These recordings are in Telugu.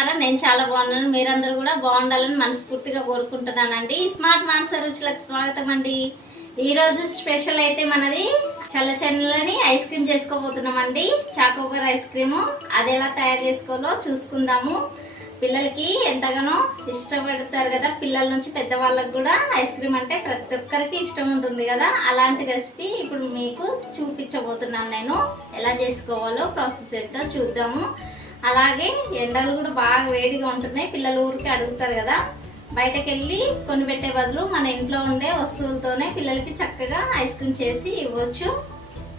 బాగున్నారా? నేను చాలా బాగున్నాను. మీరందరూ కూడా బాగుండాలని మనస్ఫూర్తిగా కోరుకుంటున్నానండి. స్మార్ట్ మాన్సర్ రుచులకు స్వాగతం అండి. ఈరోజు స్పెషల్ అయితే మనది చల్ల చెన్నెలని ice cream చేసుకోబోతున్నామండి. Chocobar ice cream. అది ఎలా తయారు చేసుకోవాలో చూసుకుందాము. పిల్లలకి ఎంతగానో ఇష్టపడతారు కదా పిల్లల నుంచి పెద్దవాళ్ళకి కూడా ఐస్ క్రీమ్ అంటే ప్రతి ఒక్కరికి ఇష్టం ఉంటుంది కదా. అలాంటి రెసిపీ ఇప్పుడు మీకు చూపించబోతున్నాను నేను. ఎలా చేసుకోవాలో ప్రాసెస్ ఏంటో చూద్దాము. అలాగే ఎండలు కూడా బాగా వేడిగా ఉంటున్నాయి. పిల్లలు ఊరికి అడుగుతారు కదా. బయటకు వెళ్ళి కొని పెట్టే బదులు మన ఇంట్లో ఉండే వస్తువులతోనే పిల్లలకి చక్కగా ఐస్ క్రీమ్ చేసి ఇవ్వచ్చు.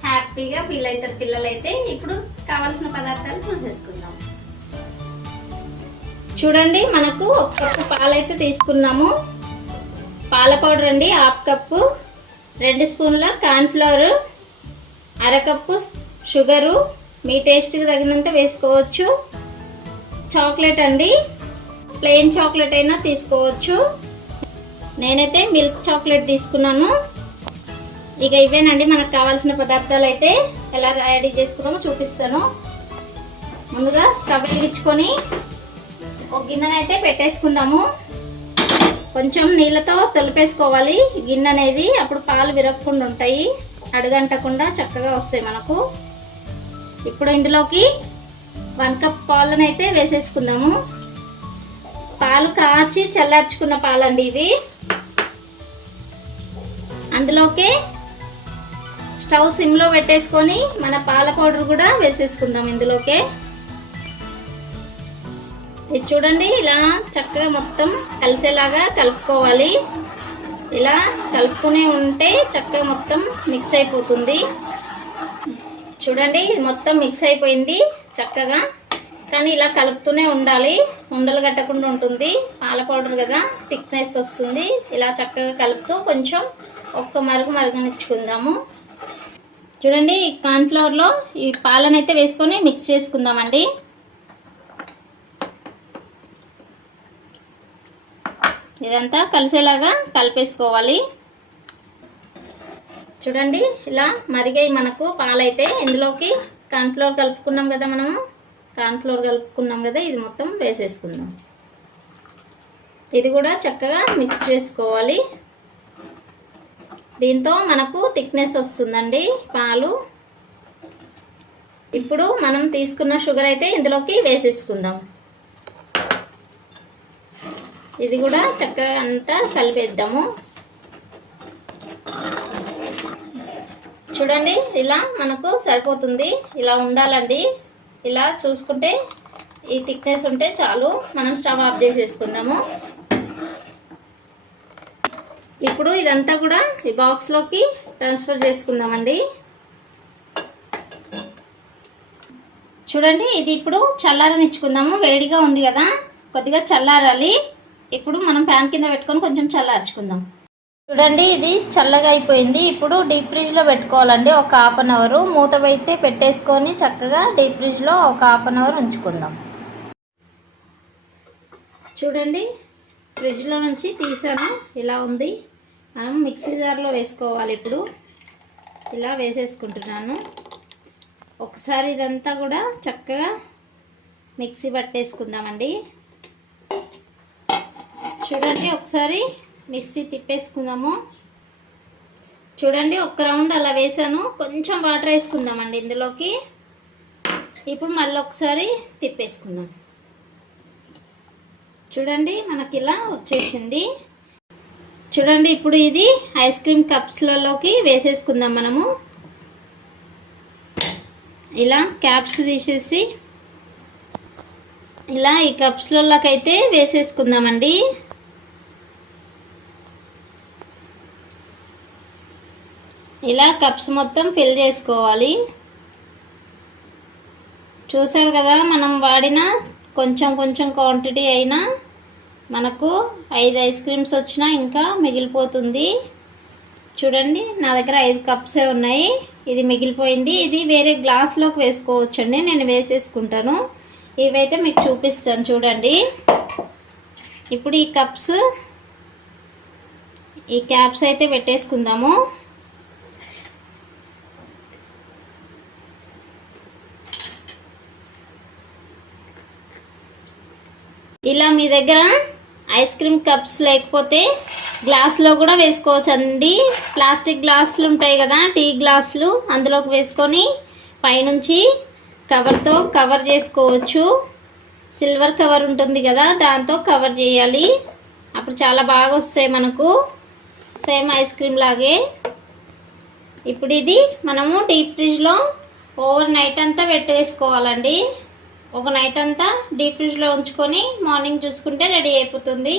హ్యాపీగా ఫీల్ అవుతారు పిల్లలైతే. ఇప్పుడు కావాల్సిన పదార్థాలు చూసేసుకుందాం. చూడండి మనకు ఒక కప్పు పాలైతే తీసుకున్నాము. పాల పౌడర్ అండి హాఫ్ కప్పు. రెండు స్పూన్ల కార్న్ఫ్లవర్ అరకప్పు షుగరు. మీ టేస్ట్కి తగినంత వేసుకోవచ్చు. చాక్లెట్ అండి. ప్లెయిన్ చాక్లెట్ అయినా తీసుకోవచ్చు. నేనైతే మిల్క్ చాక్లెట్ తీసుకున్నాను. ఇక ఇవేనండి మనకు కావాల్సిన పదార్థాలు అయితే ఎలా రెడీ చేసుకున్నామో చూపిస్తాను. ముందుగా స్టవ్ వెలిగించుకొని ఒక గిన్నెనైతే అయితే పెట్టేసుకుందాము. కొంచెం నీళ్ళతో తొలిపేసుకోవాలి. గిన్నె అనేది అప్పుడు పాలు విరగకుండా ఉంటాయి. అడుగంటకుండా చక్కగా వస్తాయి మనకు. ఇప్పుడు ఇందులోకి వన్ కప్ పాలను అయితే వేసేసుకుందాము. పాలు కాచి చల్లార్చుకున్న పాలండి ఇవి. అందులోకి స్టవ్ సిమ్లో పెట్టేసుకొని మన పాల పౌడర్ కూడా వేసేసుకుందాం ఇందులోకే. ఇది చూడండి ఇలా చక్కగా మొత్తం కలిసేలాగా కలుపుకోవాలి. ఇలా కలుపుతూనే ఉంటే చక్కగా మొత్తం మిక్స్ అయిపోతుంది. చూడండి ఇది మొత్తం మిక్స్ అయిపోయింది చక్కగా. కానీ ఇలా కలుపుతూనే ఉండాలి. ఉండలు కట్టకుండా ఉంటుంది. పాల పౌడర్ కదా థిక్నెస్ వస్తుంది. ఇలా చక్కగా కలుపుతూ కొంచెం ఒక్క మరుగు మరుగునిచ్చుకుందాము. చూడండి ఈ కార్న్ఫ్లవర్లో ఈ పాలనైతే వేసుకొని మిక్స్ చేసుకుందామండి. ఇదంతా కలిసేలాగా కలిపేసుకోవాలి. చూడండి ఇలా మరిగాయి మనకు. పాలైతే ఇందులోకి కార్న్ఫ్లోర్ కలుపుకున్నాం కదా మనము. కార్న్ఫ్లోర్ కలుపుకున్నాం కదా ఇది మొత్తం వేసేసుకుందాం. ఇది కూడా చక్కగా మిక్స్ చేసుకోవాలి. దీంతో మనకు థిక్నెస్ వస్తుందండి పాలు. ఇప్పుడు మనం తీసుకున్న షుగర్ అయితే ఇందులోకి వేసేసుకుందాం. ఇది కూడా చక్కగా అంతా కలిపేద్దాము. చూడండి ఇలా మనకు సరిపోతుంది. ఇలా ఉండాలండి. ఇలా చూసుకుంటే ఈ థిక్నెస్ ఉంటే చాలు. మనం స్టవ్ ఆఫ్ చేసేసుకుందాము. ఇప్పుడు ఇదంతా కూడా ఈ బాక్స్లోకి ట్రాన్స్ఫర్ చేసుకుందామండి. చూడండి ఇది ఇప్పుడు చల్లారనిచ్చుకుందాము. వేడిగా ఉంది కదా. కొద్దిగా చల్లారాలి. ఇప్పుడు మనం ఫ్యాన్ కింద పెట్టుకొని కొంచెం చల్లార్చుకుందాం. చూడండి ఇది చల్లగా అయిపోయింది. ఇప్పుడు డీప్ ఫ్రిడ్జ్లో పెట్టుకోవాలండి. ఒక హాఫ్ అన్ అవర్. మూత అయితే పెట్టేసుకొని చక్కగా డీప్ ఫ్రిడ్జ్లో ఒక హాఫ్ అన్ అవర్ ఉంచుకుందాం. చూడండి ఫ్రిడ్జ్లో నుంచి తీసాను. ఇలా ఉంది. మనం మిక్సీ జార్లో వేసుకోవాలి ఇప్పుడు. ఇలా వేసేసుకుంటున్నాను. ఒకసారి ఇదంతా కూడా చక్కగా మిక్సీ పట్టేసుకుందామండి. చూడండి ఒకసారి మిక్సీ తిప్పేసుకుందాము. చూడండి ఒక రౌండ్ అలా వేసాను. కొంచెం వాటర్ వేసుకుందామండి ఇందులోకి. ఇప్పుడు మళ్ళీ ఒకసారి తిప్పేసుకుందాం. చూడండి మనకి ఇలా వచ్చేసింది. చూడండి ఇప్పుడు ఇది ఐస్ క్రీమ్ కప్స్లలోకి వేసేసుకుందాం మనము. ఇలా క్యాప్స్ తీసేసి ఇలా ఈ కప్స్లలోకి అయితే వేసేసుకుందామండి. ఇలా కప్స్ మొత్తం ఫిల్ చేసుకోవాలి. చూసారు కదా మనం వాడిన కొంచెం కొంచెం క్వాంటిటీ అయినా మనకు ఐదు ఐస్ క్రీమ్స్ వచ్చినా ఇంకా మిగిలిపోతుంది. చూడండి నా దగ్గర ఐదు కప్సే ఉన్నాయి. ఇది మిగిలిపోయింది. ఇది వేరే గ్లాస్లోకి వేసుకోవచ్చండి. నేను వేసేసుకుంటాను. ఇవైతే మీకు చూపిస్తాను చూడండి. ఇప్పుడు ఈ కప్స్ ఈ క్యాప్స్ అయితే పెట్టేసుకుందాము. ఇలా మీ దగ్గర ఐస్ క్రీమ్ కప్స్ లేకపోతే గ్లాస్లో కూడా వేసుకోవచ్చు అండి ప్లాస్టిక్ గ్లాసులు ఉంటాయి కదా టీ గ్లాసులు అందులోకి వేసుకొని పైనుంచి కవర్తో కవర్ చేసుకోవచ్చు. సిల్వర్ కవర్ ఉంటుంది కదా దాంతో కవర్ చేయాలి. అప్పుడు చాలా బాగా వస్తాయి మనకు. సేమ్ ఐస్ క్రీమ్ లాగే. ఇప్పుడు ఇది మనము డీప్ ఫ్రిడ్జ్లో ఓవర్ నైట్ అంతా పెట్టేసుకోవాలండి. ఒక నైట్ అంతా డీప్ ఫ్రిడ్జ్లో ఉంచుకొని మార్నింగ్ చూసుకుంటే రెడీ అయిపోతుంది.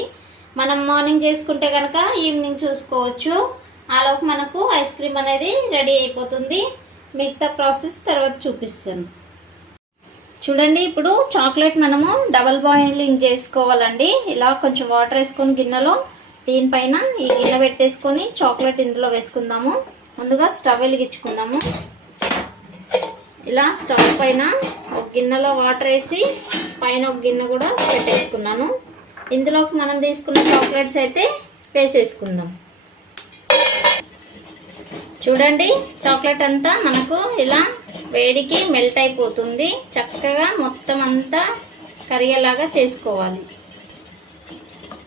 మనం మార్నింగ్ చేసుకుంటే కనుక ఈవినింగ్ చూసుకోవచ్చు. ఆలోపు మనకు ఐస్ క్రీమ్ అనేది రెడీ అయిపోతుంది. మిగతా ప్రాసెస్ తర్వాత చూపిస్తాను. చూడండి ఇప్పుడు చాక్లెట్ మనము డబల్ బాయిలింగ్ చేసుకోవాలండి. ఇలా కొంచెం వాటర్ వేసుకొని గిన్నెలో దీనిపైన ఈ గిన్నె పెట్టేసుకొని చాక్లెట్ ఇందులో వేసుకుందాము. ముందుగా స్టవ్ వెలిగించుకుందాము. ఇలా స్టవ్ పైన ఒక గిన్నెలో వాటర్ వేసి పైన ఒక గిన్నె కూడా పెట్టేసుకున్నాను. ఇందులోకి మనం తీసుకున్న చాక్లెట్స్ అయితే వేసేసుకుందాం. చూడండి చాక్లెట్ అంతా మనకు ఇలా వేడికి మెల్ట్ అయిపోతుంది. చక్కగా మొత్తం అంతా కరిగేలాగా చేసుకోవాలి.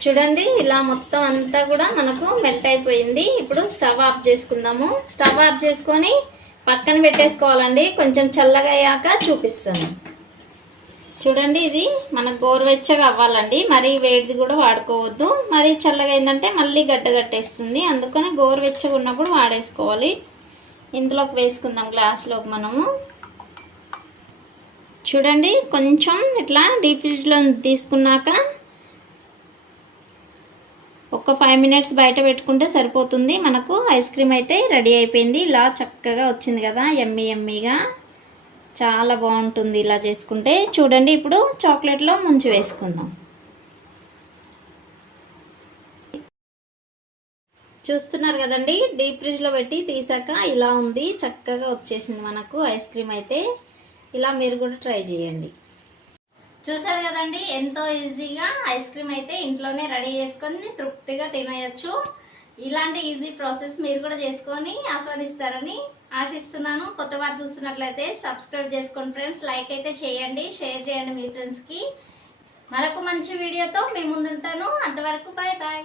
చూడండి ఇలా మొత్తం అంతా కూడా మనకు మెల్ట్ అయిపోయింది. ఇప్పుడు స్టవ్ ఆఫ్ చేసుకుందాము. స్టవ్ ఆఫ్ చేసుకొని పక్కన పెట్టేసుకోవాలండి. కొంచెం చల్లగా అయ్యాక చూపిస్తాను. చూడండి ఇది మనకు గోరువెచ్చగా అవ్వాలండి. మరీ వేడిది కూడా వాడుకోవద్దు. మరీ చల్లగా అయిందంటే మళ్ళీ గడ్డ కట్టేస్తుంది. అందుకని గోరువెచ్చగా ఉన్నప్పుడు వాడేసుకోవాలి. ఇందులోకి వేసుకుందాం గ్లాస్లోకి మనము. చూడండి కొంచెం ఇట్లా డీప్ ఫ్రిడ్జ్లో తీసుకున్నాక ఒక ఫైవ్ మినిట్స్ బయట పెట్టుకుంటే సరిపోతుంది. మనకు ఐస్ క్రీమ్ అయితే రెడీ అయిపోయింది. ఇలా చక్కగా వచ్చింది కదా ఎమ్మి ఎమ్మిగా చాలా బాగుంటుంది ఇలా చేసుకుంటే. చూడండి ఇప్పుడు చాక్లెట్లో ముంచి వేసుకుందాం. చూస్తున్నారు కదండి డీప్ ఫ్రిడ్జ్లో పెట్టి తీసాక ఇలా ఉంది. చక్కగా వచ్చేసింది మనకు ఐస్ క్రీమ్ అయితే. ఇలా మీరు కూడా ట్రై చేయండి. చూసారు కదండి ఎంతో ఈజీగా ఐస్ క్రీమ్ అయితే ఇంట్లోనే రెడీ చేసుకొని తృప్తిగా తినేయచ్చు. ఇలాంటి ఈజీ ప్రాసెస్ మీరు కూడా చేసుకొని ఆస్వాదిస్తారని ఆశిస్తున్నాను. కొత్త వారు చూస్తున్నట్లయితే సబ్స్క్రైబ్ చేసుకోండి ఫ్రెండ్స్ లైక్ అయితే చేయండి షేర్ చేయండి మీ ఫ్రెండ్స్కి. మరొక మంచి వీడియోతో మీ ముందుంటాను. అంతవరకు బాయ్ బాయ్